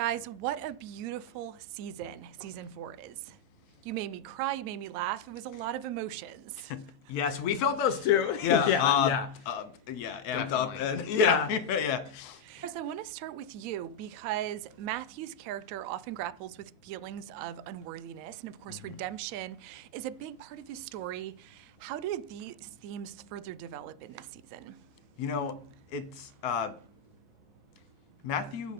Guys, what a beautiful season 4 is. You made me cry, you made me laugh. It was a lot of emotions. Yes, we felt those too. Amped up. And, yeah. Chris, I want to start with you because Matthew's character often grapples with feelings of unworthiness, and of course, redemption is a big part of his story. How do these themes further develop in this season? You know, it's Matthew.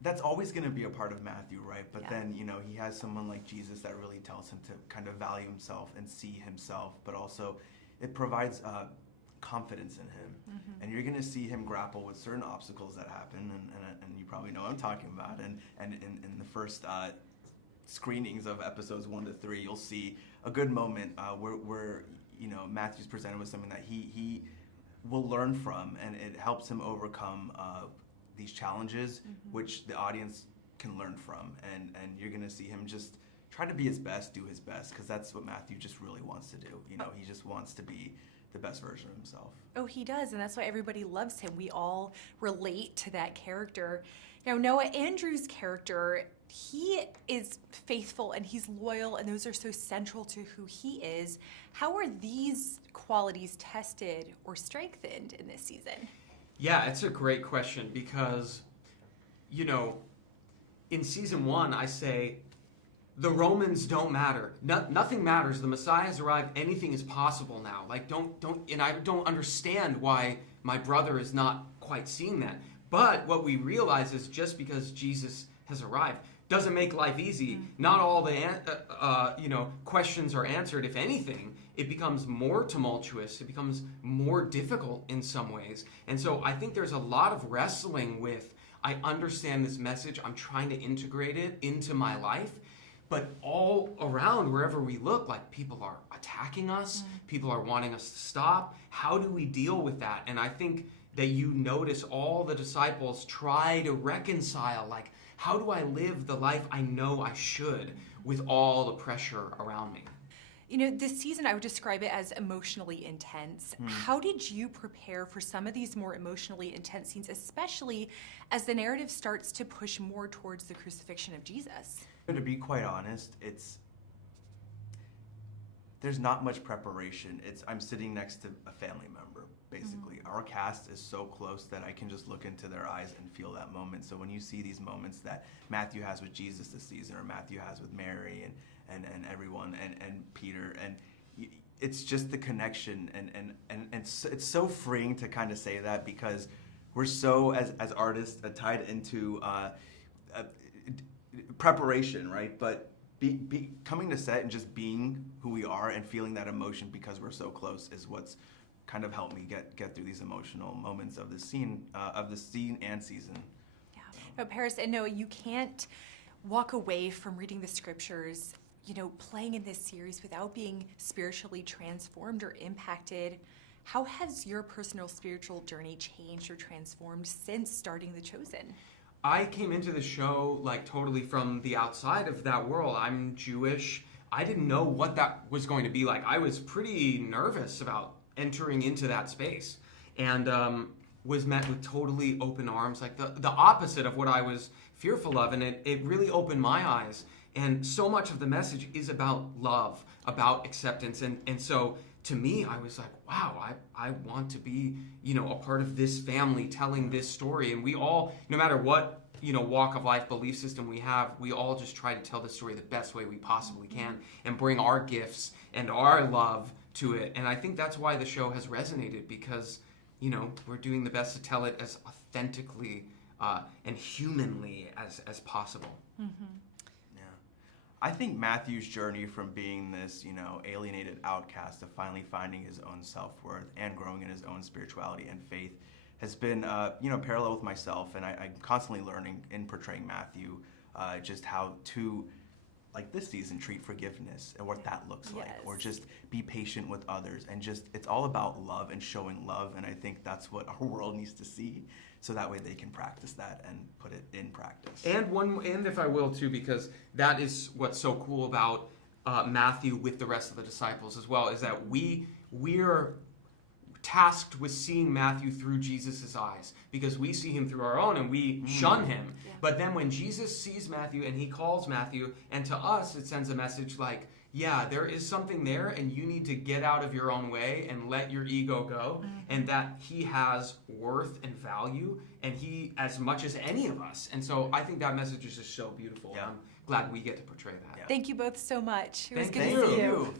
That's always going to be a part of Matthew, right? But then, you know, he has someone like Jesus that really tells him to kind of value himself and see himself, but also it provides confidence in him. And you're going to see him grapple with certain obstacles that happen, and you probably know what I'm talking about. And in the first screenings of episodes 1 to 3, you'll see a good moment where you know, Matthew's presented with something that he will learn from, and it helps him overcome these challenges, which the audience can learn from, and you're gonna see him just try to be his best, do his best, because that's what Matthew just really wants to do. You know, he just wants to be the best version of himself. Oh, he does, and that's why everybody loves him. We all relate to that character. Now, Noah, Andrew's character, he is faithful and he's loyal, and those are so central to who he is. How are these qualities tested or strengthened in this season? Yeah, it's a great question because, you know, in season 1, I say, the Romans don't matter. Nothing matters. The Messiah has arrived. Anything is possible now. Like, and I don't understand why my brother is not quite seeing that. But what we realize is just because Jesus has arrived doesn't make life easy. Not all the questions are answered. If anything, it becomes more tumultuous. It becomes more difficult in some ways. And so I think there's a lot of wrestling with, I understand this message. I'm trying to integrate it into my life. But all around, wherever we look, like, people are attacking us. People are wanting us to stop. How do we deal with that? And I think that you notice all the disciples try to reconcile, like, how do I live the life I know I should with all the pressure around me? You know, this season I would describe it as emotionally intense. How did you prepare for some of these more emotionally intense scenes, especially as the narrative starts to push more towards the crucifixion of Jesus? To be quite honest, there's not much preparation. I'm sitting next to a family member, basically. Our cast is so close that I can just look into their eyes and feel that moment. So when you see these moments that Matthew has with Jesus this season, or Matthew has with Mary and everyone, and Peter, and it's just the connection, and it's so freeing to kind of say that, because we're so, as artists, tied into preparation, right? But coming to set and just being who we are and feeling that emotion because we're so close is what's kind of helped me get through these emotional moments of the scene and season. Yeah. No, Paris and Noah, you can't walk away from reading the scriptures, you know, playing in this series without being spiritually transformed or impacted. How has your personal spiritual journey changed or transformed since starting The Chosen? I came into the show like totally from the outside of that world. I'm Jewish. I didn't know what that was going to be like. I was pretty nervous about entering into that space, and was met with totally open arms, like the opposite of what I was fearful of, and it really opened my eyes. And so much of the message is about love, about acceptance, and so to me, I was like, wow, I want to be, you know, a part of this family telling this story. And we all, no matter what, you know, walk of life, belief system we have, we all just try to tell the story the best way we possibly can and bring our gifts and our love to it. And I think that's why the show has resonated, because, you know, we're doing the best to tell it as authentically and humanly as possible. I think Matthew's journey from being this, you know, alienated outcast to finally finding his own self-worth and growing in his own spirituality and faith has been, you know, parallel with myself. And I'm constantly learning in portraying Matthew just how to, like this season, treat forgiveness and what that looks like, or just be patient with others, and just, it's all about love and showing love. And I think that's what our world needs to see, so that way they can practice that and put it in practice. And if I will too, because that is what's so cool about Matthew with the rest of the disciples as well, is that we're tasked with seeing Matthew through Jesus' eyes, because we see him through our own and we shun him. Yeah. But then when Jesus sees Matthew and he calls Matthew, and to us it sends a message like, yeah, there is something there, and you need to get out of your own way and let your ego go, and that he has worth and value, and he as much as any of us. And so I think that message is just so beautiful. Yeah. I'm glad we get to portray that. Thank you both so much. It was Thank good you. to see you.